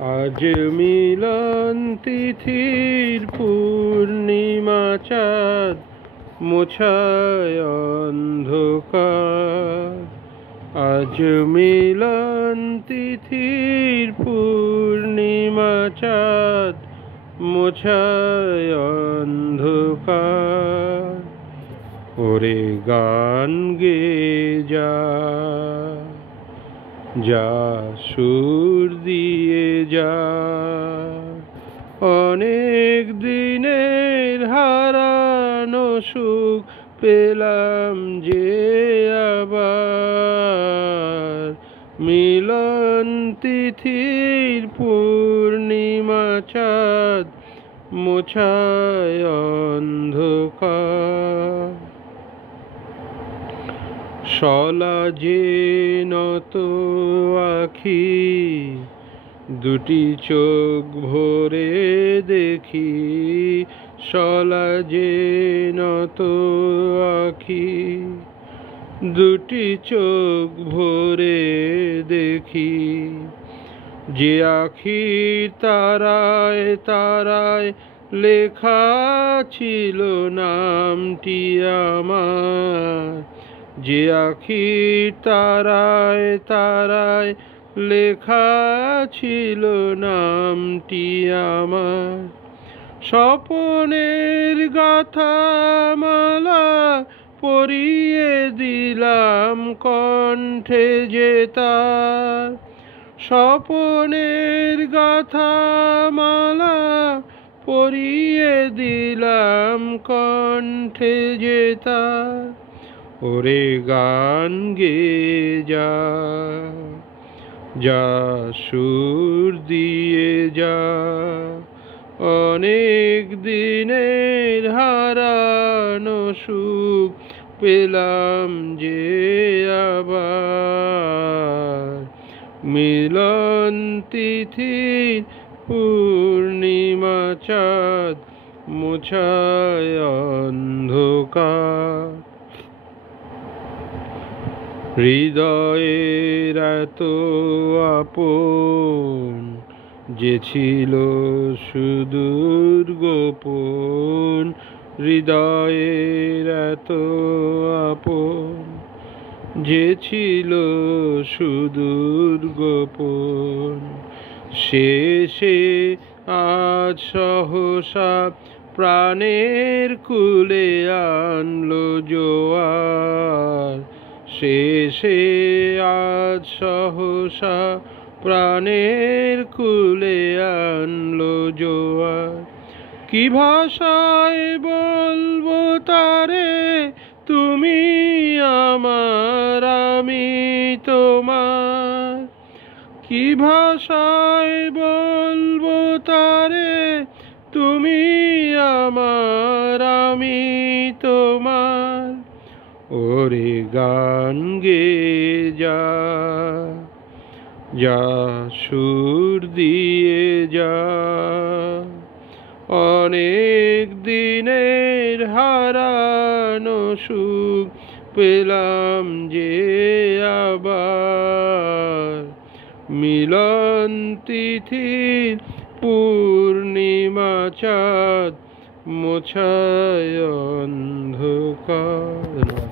আজ মিলন তিথির পূর্ণিমা চাঁদ মোছায় অন্ধকার। আজ মিলন তিথির পূর্ণিমা চাঁদ মোছায় অন্ধকার। ওরে গান গেয়ে যা, যা সুর দিয়ে যা, অনেক দিনের হারানো সুখ পেলাম যে আবার। মিলন তিথির পূর্ণিমা চাঁদ মোছায় অন্ধকার। সলাজে নত আখি, দুটি চোখ ভরে দেখি। সলাজে নত আখি, দুটি চোখ ভরে দেখি। যে আখির তারায় তারায় লেখা ছিল নামটি আমার। যে আখির তারায় তারায় লেখা ছিল নামটি আমার। স্বপনের গাথা মালা পরিয়ে দিলাম কণ্ঠে যে তার। স্বপনের গাথা মালা পরিয়ে দিলাম কণ্ঠে যে তার। ওরে গান গেয়ে যা, যা সুর দিয়ে যা, অনেক দিনের হারানো সুখ পেলাম যে আবার। মিলন তিথির পূর্ণিমা চাঁদ মোছায় অন্ধকার। হৃদয়ের এত আপন যে ছিল সুদূর গোপন। হৃদয়ের এত আপন যে ছিল সুদূর গোপন। শেষে আজ সহসা প্রাণের কুলে আনলো জোয়ার। শেষে আজ সহসা প্রাণের কুলে আনলো জোয়ার। কি ভাষায় বলবো তারে, তুমি আমার আমি তোমার। কি ভাষায় বলবো তারে, তুমি আমার আমি তোমার। ওরে গান গেয়ে যা, যা সুর দিয়ে যা, অনেক দিনের হারানো সুখ পেলাম যে আবার। মিলন তিথির পূর্ণিমা চাঁদ মোছায় অন্ধকার।